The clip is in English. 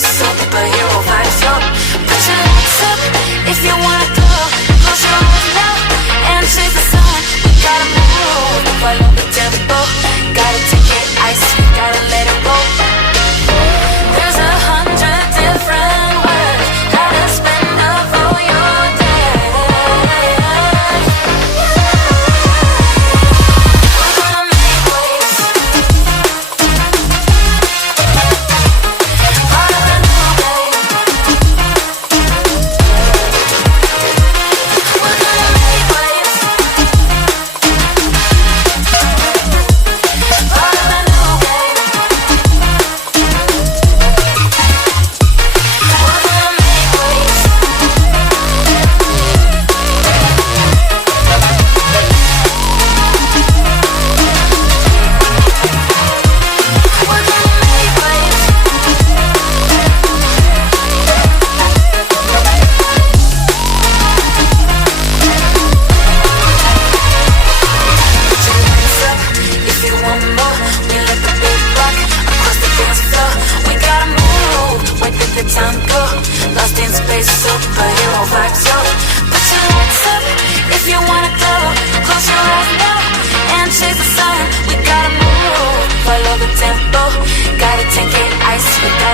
space, superhero vibes, yo. Put your lights up if you wanna go. Close your eyes now and chase the sun. We gotta move, follow the tempo. Gotta take it ice, we gotta let it roll. There's 100 different ways how to spend up all your day. We're gonna make waves. Part of the new day. We're gonna make waves. Part of the new day. We're gonna make waves. We're gonna make waves. Put your hands up if you want more. We let the beat rock across the dance floor. We gotta move, where did the time go? Lost in space, superhero vibes, yo. Put your hands up if you wanna go. Close your eyes now and chase the sun. We gotta move, follow the tempo. Gotta take it ice, we gotta